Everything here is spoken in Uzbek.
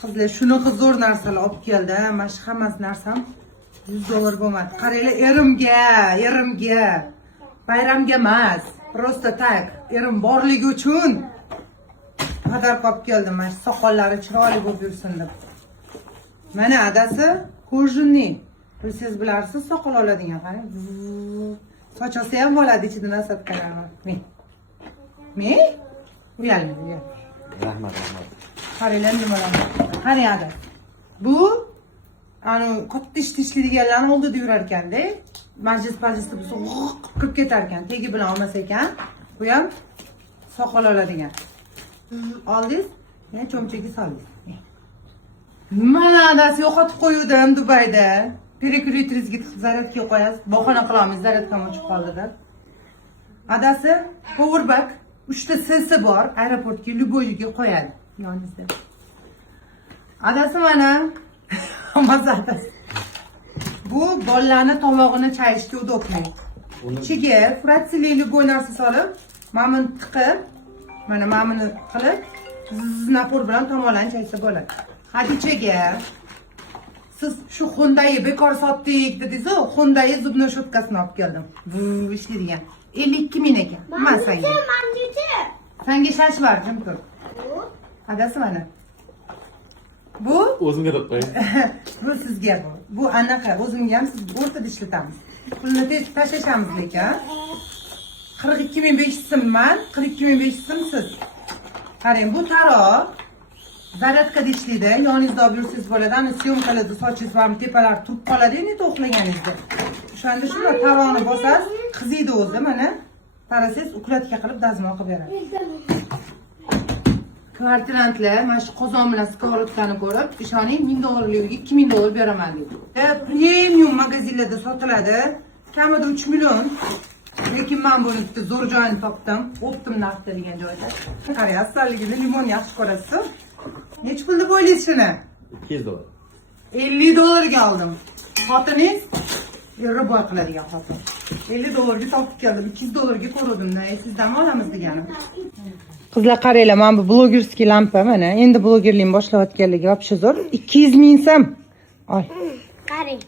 Qizlar shunaqa zo'r narsalar olib keldi. Mana shu hammasi narsam $100 bo'lmadi. Qaranglar, erimga. Bayramga emas, просто tak. Erim borligi uchun qadar olib keldim. Mana shu soqollari chiroyli bo'lib yursin deb. Mana adasi ko'jinni. Siz bilarsiz, soqol oladigan qarang. Sochasi ham bo'ladi ichida nasatkalarni. Men? Uyalmaydi. Rahmat. Qaranglar nimalar. Qarayadi. Bu katta ish tishlaydiganlarning oldida yurar ekanda. Majlisda bo'lsa kirib ketar ekan. Tegi bilan olmasa ekan, bu ham soqol oladigan. Oldingiz, yana cho'mchaga soldingiz. Mana adasi yo'qotib qo'yuvdim Dubayda. Perekuritrizga tiqib zaryadga qo'yasiz. Bahona qilamiz, zaryadkam o'chib qoldi-da. Adasi powerbank 3 ta sesi bor, aeroportga Luboyga qo'yadi yoningizda. Adasi mana mazada. Bu bolalarni tomog'ini chayishga udobli. Ichiga fratsili Luboy narsa solib, mana buni tiqib, mana buni qilib, napor bilan tomonlarni chaysa bo'ladi. Hadichaga siz shu Hyundai bekor sotdik dedingiz-ku, Hyundai zubni shotkasini olib keldim. Bu ishlaydigan. 52 ming ekan. Men senga. Senga shash var, jim tur. Adasi mana. Bu O'zimga deb qo'ying. Bu sizga bu. Bu anaqa, o'zimga ham siz o'rtada ishlatamiz. Pulni tez tashlashamiz lekin. 42500 so'mman, 42500 so'm siz. Qarang, bu taroq zaryadkada ishlaydi, yoningizda olib yursangiz bo'ladi. Ana syomkalarda sochingiz bormi, tepalari turib qoladi, endi to'xlaganingizda. O'shanda shunday taroqni bosasiz, qiziydi o'zi, mana. Qarasangiz, ukladka qilib dazmol qilib beradi. Kvartirantlar mana shu qozon bilan skоворodkani ko'rib, ishoning $1000 $2000 beraman dedi. Premium magazinlarda sotiladi. Kamida 3 million. Lekin men buni bitta zo'r joyini topdim. Optim narxda degan joyda. Qarang, asalligini limon yaxshi ko'rasiz. Nech pul deb o'ylaysiz shuni? $200. $50 ga oldim. Xotiningiz boy qiladigan xotin. $50 ga topib keldim. $200 ga ko'rdim-da. Sizdan olamiz deganim. Qizlar qaranglar, mana bu blogerskiy lampa mana. Endi blogerlik boshlayotganligi вообще zo'r. 200 ming so'm. Oy. Qarang.